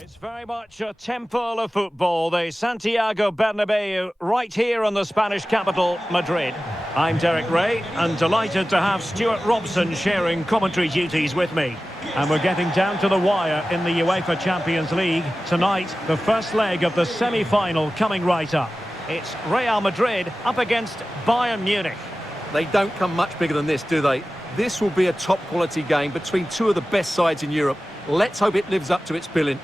It's very much a temple of football, the Santiago Bernabeu, right here in the Spanish capital, Madrid. I'm Derek Ray, and delighted to have Stuart Robson sharing commentary duties with me. And we're getting down to the wire in the UEFA Champions League. Tonight, the first leg of the semi-final coming right up. It's Real Madrid up against Bayern Munich. They don't come much bigger than this, do they? This will be a top-quality game between two of the best sides in Europe. Let's hope it lives up to its billing.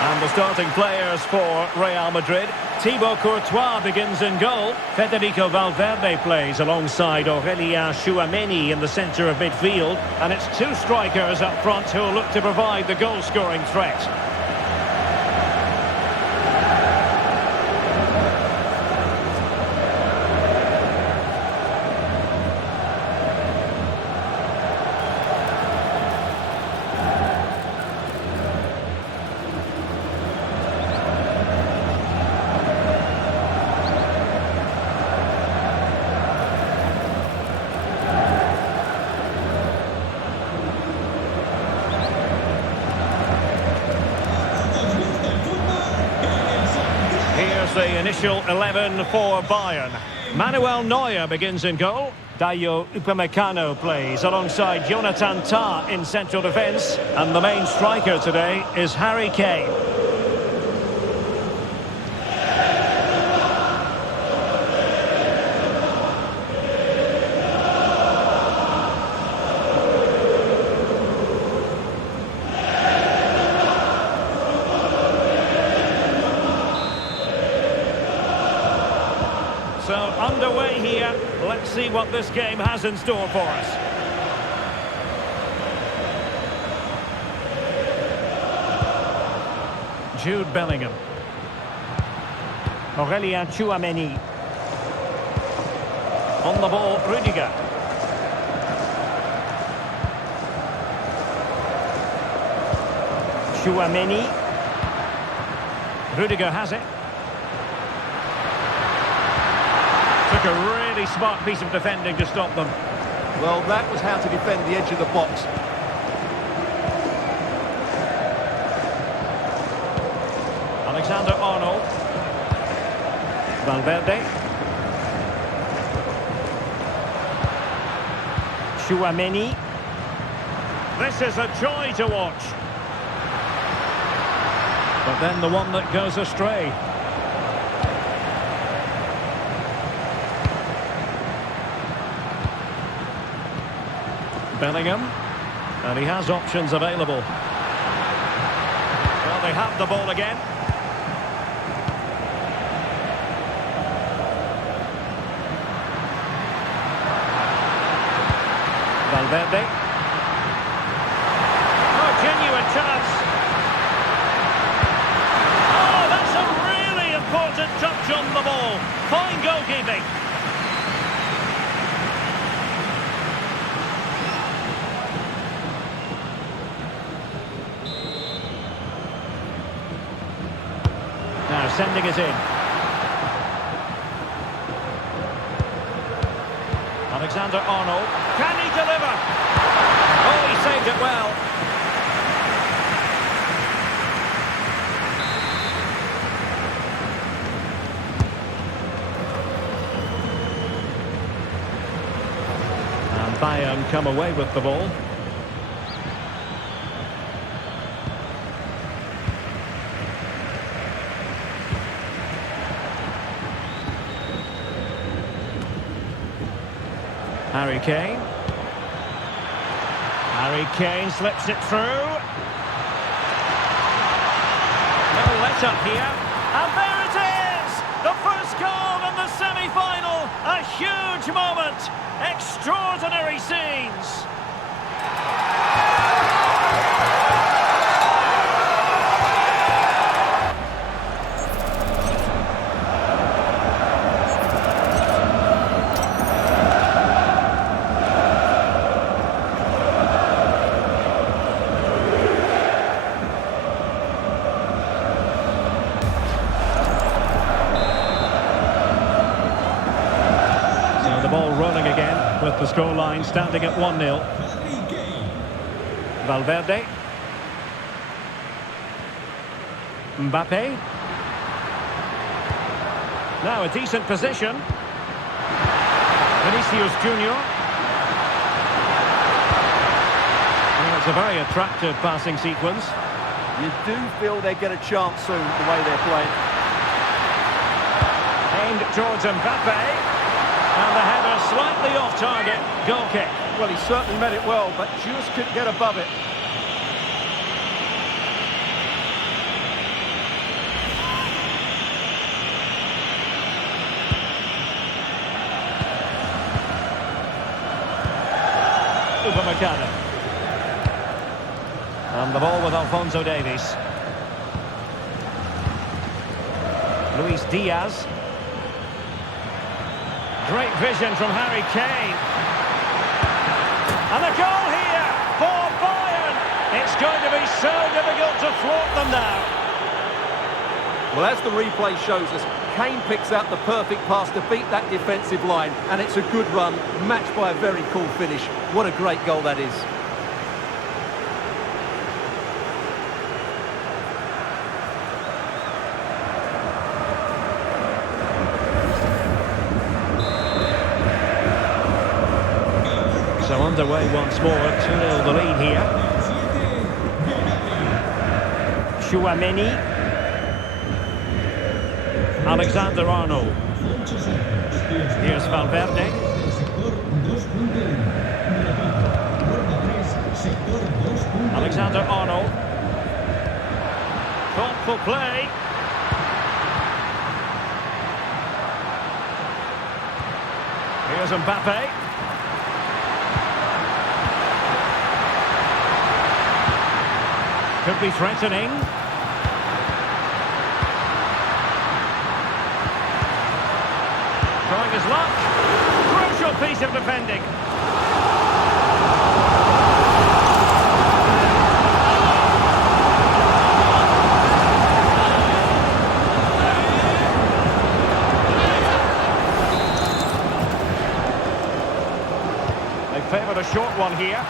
And the starting players for Real Madrid. Thibaut Courtois begins in goal. Federico Valverde plays alongside Aurélien Tchouameni in the centre of midfield. And it's two strikers up front who will look to provide the goal-scoring threat. The initial 11 for Bayern. Manuel Neuer begins in goal. Dayo Upamecano plays alongside Jonathan Tah in central defence. And the main striker today is Harry Kane. So underway here, let's see what this game has in store for us. Jude Bellingham. Aurélien Tchouameni. On the ball, Rudiger. Tchouameni. Rudiger has it. Took a really smart piece of defending to stop them. Well, that was how to defend the edge of the box. Alexander-Arnold. Valverde. Tchouameni. This is a joy to watch. But then the one that goes astray. Bellingham, and he has options available. Well, they have the ball again. Valverde. Oh, genuine chance. Oh, that's a really important touch on the ball. Fine goalkeeping. Now sending it in. Alexander-Arnold. Can he deliver? Oh, he saved it well. And Bayern come away with the ball. Harry Kane. Harry Kane slips it through. set-up here. And there it is! The first goal in the semi-final! A huge moment! Extraordinary scenes! The ball rolling again with the scoreline standing at 1-0. Valverde. Mbappe. Now a decent position. Vinicius Junior. Well, it's a very attractive passing sequence. You do feel they get a chance soon, the way they're playing. Aimed towards Mbappe. And the header slightly off target. Goal kick. Well, he certainly meant it well, but just couldn't get above it. Upamecano. And the ball with Alphonso Davies. Luis Diaz. Great vision from Harry Kane. And a goal here for Bayern. It's going to be so difficult to thwart them now. Well, as the replay shows us, Kane picks out the perfect pass to beat that defensive line, and it's a good run, matched by a very cool finish. What a great goal that is. So underway once more, 2-0 the lead here. Chouameni. Alexander-Arnold. Here's Valverde. Alexander-Arnold. Thoughtful play. Here's Mbappe. Could be threatening. Trying his luck. Crucial piece of defending. They favoured a short one here.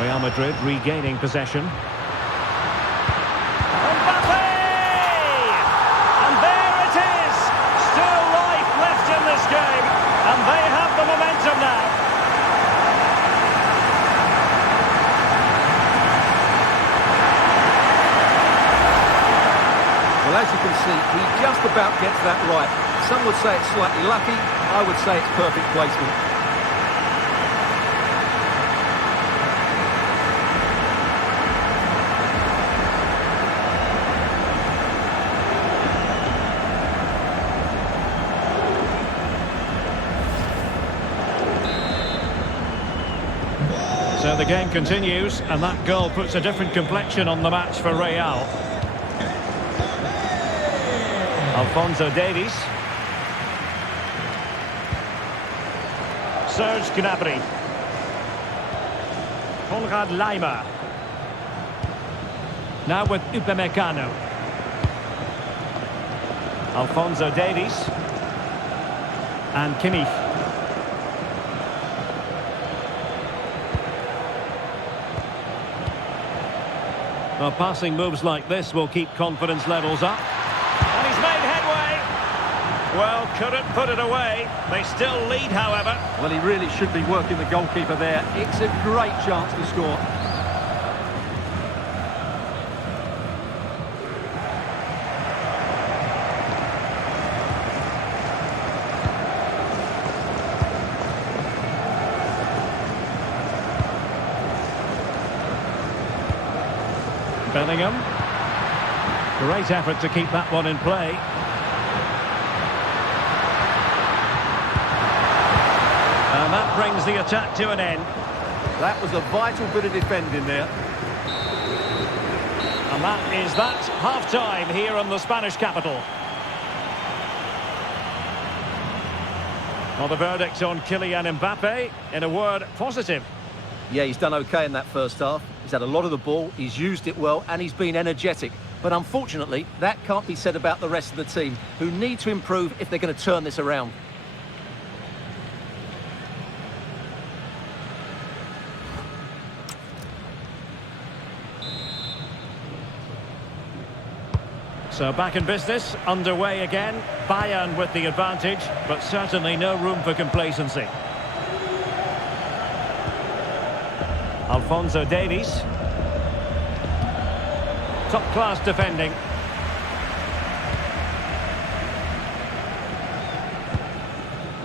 Real Madrid regaining possession. Mbappe! And there it is! Still life left in this game. And they have the momentum now. Well, as you can see, he just about gets that right. Some would say it's slightly lucky. I would say it's perfect placement. So the game continues, and that goal puts a different complexion on the match for Real. Alphonso Davies. Serge Gnabry. Konrad Laimer. Now with Upamecano. Alphonso Davies. And Kimmich. Well, passing moves like this will keep confidence levels up. And he's made headway. Well, couldn't put it away. They still lead, however. Well, he really should be working the goalkeeper there. It's a great chance to score. Bellingham. Great effort to keep that one in play. And that brings the attack to an end. That was a vital bit of defending there. And that is that, half-time here in the Spanish capital. Well, the verdict on Kylian Mbappe, in a word, positive. Yeah, he's done okay in that first half. He's had a lot of the ball, he's used it well, and he's been energetic. But unfortunately, that can't be said about the rest of the team, who need to improve if they're going to turn this around. So back in business, underway again. Bayern with the advantage, but certainly no room for complacency. Alphonso Davies. Top-class defending.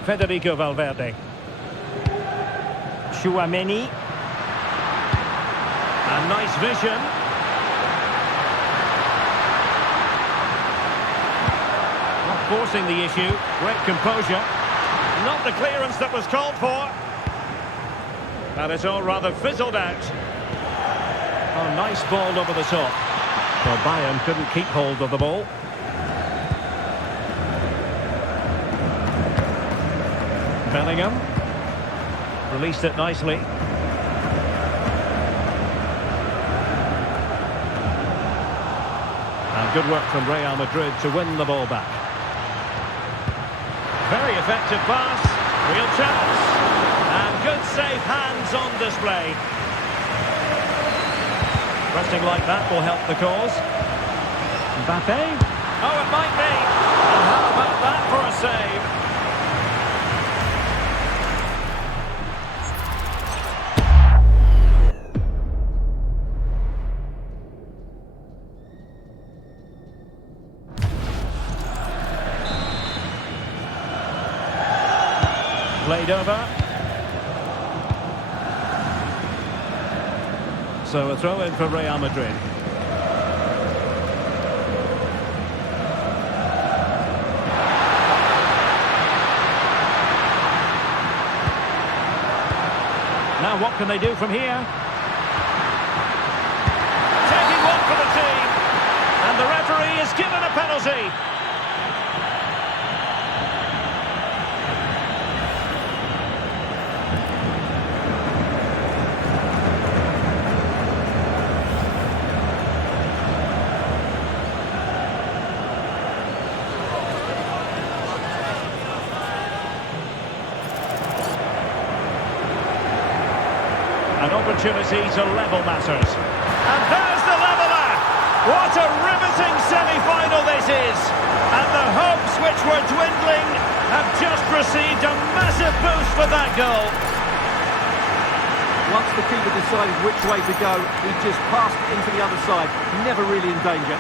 Federico Valverde. Chouameni. A nice vision. Forcing the issue, great composure. Not the clearance that was called for. And it's all rather fizzled out. Oh, nice ball over the top. Well, Bayern couldn't keep hold of the ball. Bellingham. Released it nicely. And good work from Real Madrid to win the ball back. Very effective pass, real chance, and good safe hands on display. Pressing like that will help the cause. Mbappe? Oh, it might be. And how about that for a save? Played over. So a throw in for Real Madrid. Now what can they do from here? Taking one for the team. And the referee is given a penalty. An opportunity to level matters. And there's the leveller! What a riveting semi-final this is! And the hopes which were dwindling have just received a massive boost with that goal. Once the keeper decided which way to go, he just passed it into the other side, never really in danger.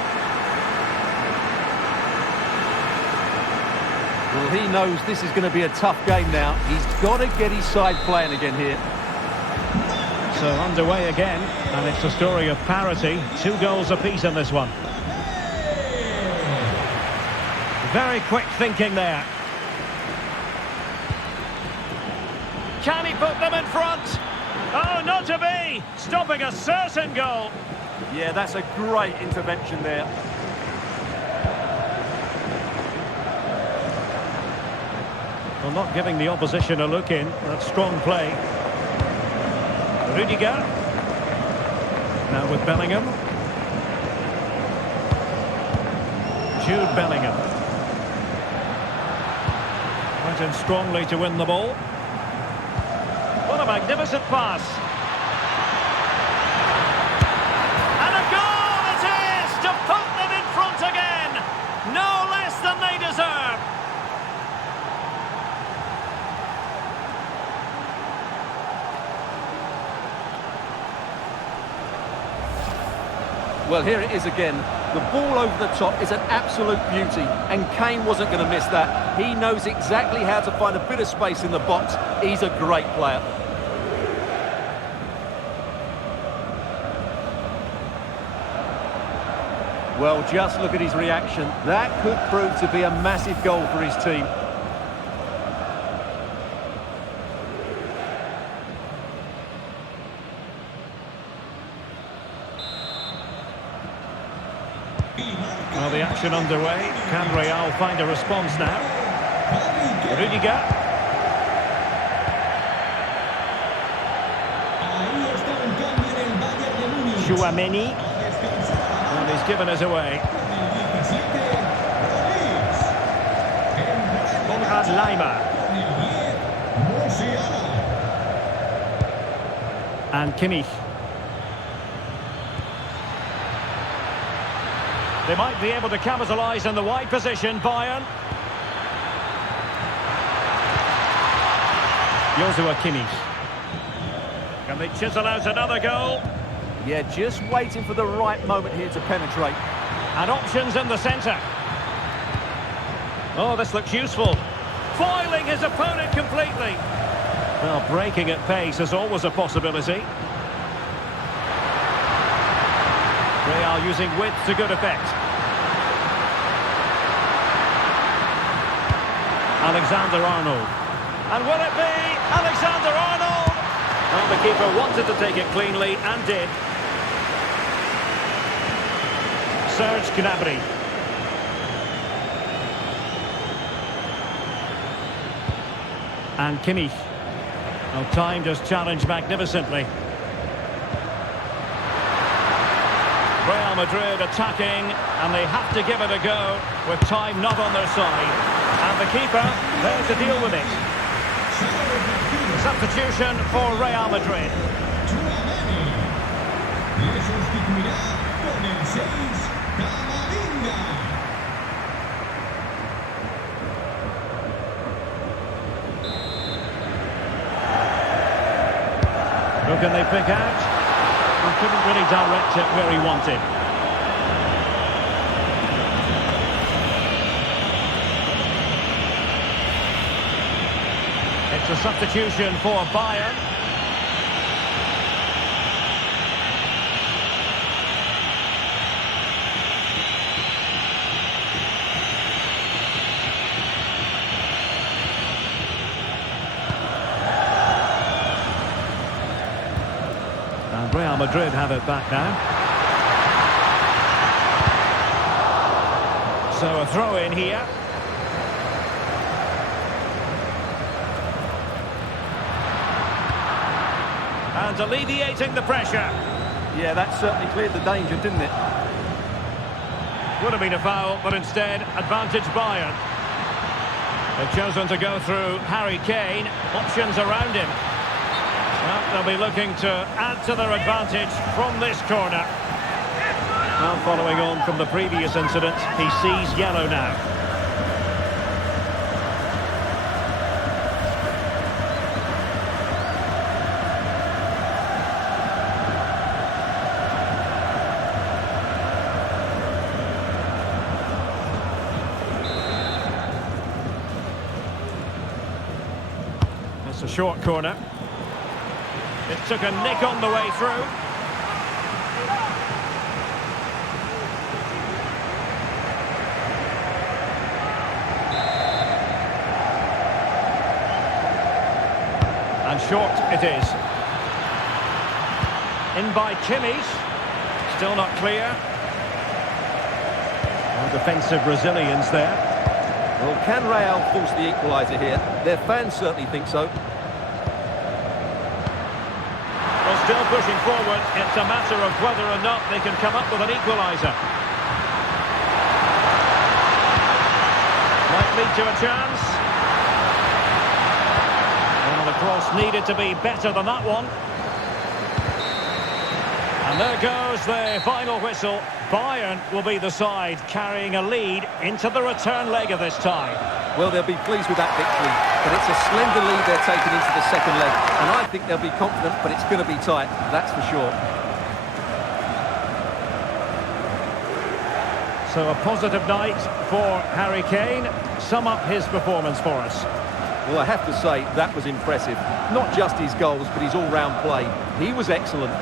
Well, he knows this is going to be a tough game now. He's got to get his side playing again here. So underway again, and it's a story of parity. 2 goals apiece in this one. Very quick thinking there. Can he put them in front? Oh, not to be! Stopping a certain goal. Yeah, that's a great intervention there. Well, not giving the opposition a look in. That's strong play. Rudiger. Now with Bellingham. Jude Bellingham. Went in strongly to win the ball. What a magnificent pass. And a goal it is to put them in front again. No less than they deserve. Well, here it is again. The ball over the top is an absolute beauty, and Kane wasn't going to miss that. He knows exactly how to find a bit of space in the box. He's a great player. Well, just look at his reaction. That could prove to be a massive goal for his team. Well, the action underway. Can Real find a response now? Rudiger. Tchouaméni. And he's given us away. Konrad Laimer. And Kimmich. They might be able to capitalise in the wide position, Bayern. Joshua Kimmich. Can they chisel out another goal? Yeah, just waiting for the right moment here to penetrate. And options in the centre. Oh, this looks useful. Foiling his opponent completely. Well, breaking at pace is always a possibility. Real using width to good effect. Alexander-Arnold. And will it be Alexander-Arnold? Well, the keeper wanted to take it cleanly and did. Serge Gnabry. And Kimmich. Well, timed his challenge magnificently. Real Madrid attacking, and they have to give it a go with time not on their side. And the keeper there to deal with it. Substitution for Real Madrid. Who can they pick out? He couldn't really direct it where he wanted. It's a substitution for Bayern. And Real Madrid have it back now. So a throw in here. And alleviating the pressure. Yeah, that certainly cleared the danger, didn't it? Would have been a foul, but instead, advantage Bayern. They've chosen to go through Harry Kane. Options around him. Well, they'll be looking to add to their advantage from this corner. Now, following on from the previous incident, he sees yellow now. It's a short corner. It took a nick on the way through. And short it is. In by Kimmich. Still not clear. Well, defensive Brazilians there. Well, can Real force the equaliser here? Their fans certainly think so. Well, still pushing forward. It's a matter of whether or not they can come up with an equaliser. Might lead to a chance. Well, the cross needed to be better than that one. And there goes the final whistle. Bayern will be the side carrying a lead into the return leg of this tie. Well, they'll be pleased with that victory, but it's a slender lead they're taking into the second leg, and I think they'll be confident, but it's going to be tight, that's for sure. So a positive night for Harry Kane. Sum up his performance for us. Well, I have to say, that was impressive. Not just his goals, but his all-round play. He was excellent.